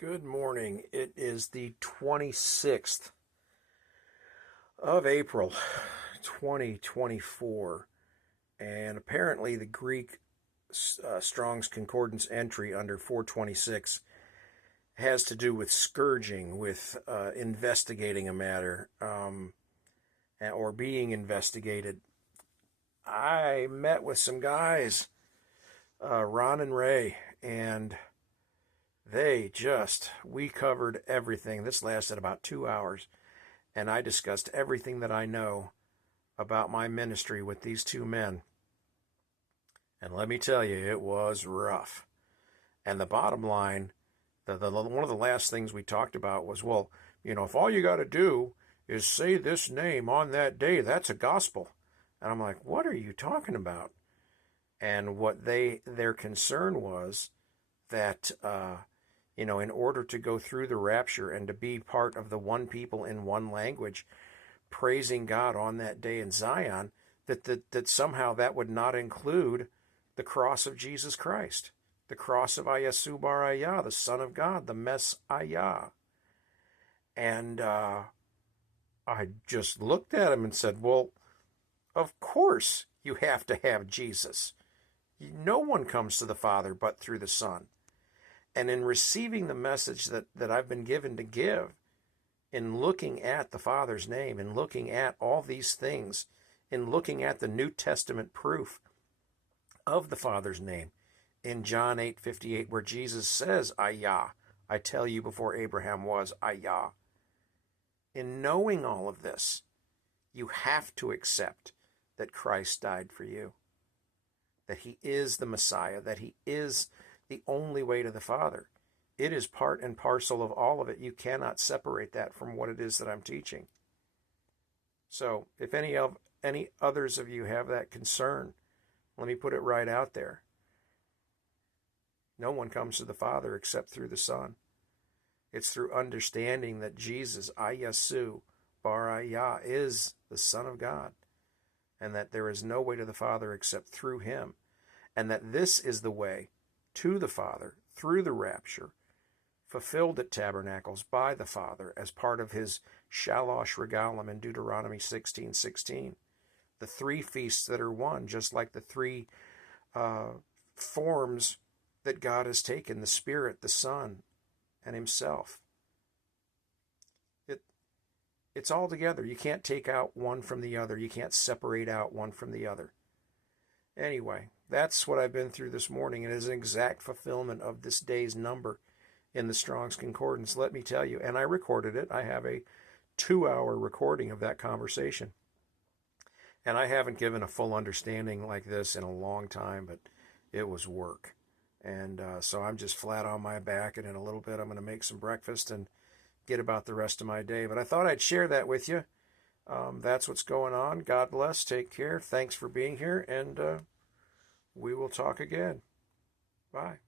Good morning. It is the 26th of April, 2024, and apparently the Greek Strong's Concordance entry under 426 has to do with scourging, with investigating a matter, or being investigated. I met with some guys, Ron and Ray, and we covered everything. This lasted about 2 hours, and I discussed everything that I know about my ministry with these two men. And let me tell you, it was rough. And the bottom line, one of the last things we talked about was, well, if all you got to do is say this name on that day, that's a gospel. And I'm like, what are you talking about? And what their concern was that, in order to go through the rapture and to be part of the one people in one language, praising God on that day in Zion, that somehow that would not include the cross of Jesus Christ, the cross of HAYAH bar HAYAH, the Son of God, the Messiah. And I just looked at him and said, well, of course you have to have Jesus. No one comes to the Father but through the Son. And in receiving the message that I've been given to give, in looking at the Father's name, in looking at all these things, in looking at the New Testament proof of the Father's name, in John 8:58, where Jesus says, HAYAH, I tell you before Abraham was, HAYAH. In knowing all of this, you have to accept that Christ died for you, that he is the Messiah, that he is the only way to the Father. It is part and parcel of all of it. You cannot separate that from what it is that I'm teaching. So if any others of you have that concern, let me put it right out there. No one comes to the Father except through the Son. It's through understanding that Jesus, HAYAH bar HAYAH, is the Son of God, and that there is no way to the Father except through him, and that this is the way to the Father through the rapture, fulfilled at tabernacles by the Father as part of his shalosh regalim in Deuteronomy 16:16. The three feasts that are one, just like the three forms that God has taken, the Spirit, the Son, and himself. It's all together. You can't take out one from the other. You can't separate out one from the other. Anyway, that's what I've been through this morning. It is an exact fulfillment of this day's number in the Strong's Concordance, let me tell you. And I recorded it. I have a 2-hour recording of that conversation. And I haven't given a full understanding like this in a long time, but it was work. And so I'm just flat on my back, and in a little bit I'm going to make some breakfast and get about the rest of my day. But I thought I'd share that with you. That's what's going on. God bless. Take care. Thanks for being here, and we will talk again. Bye.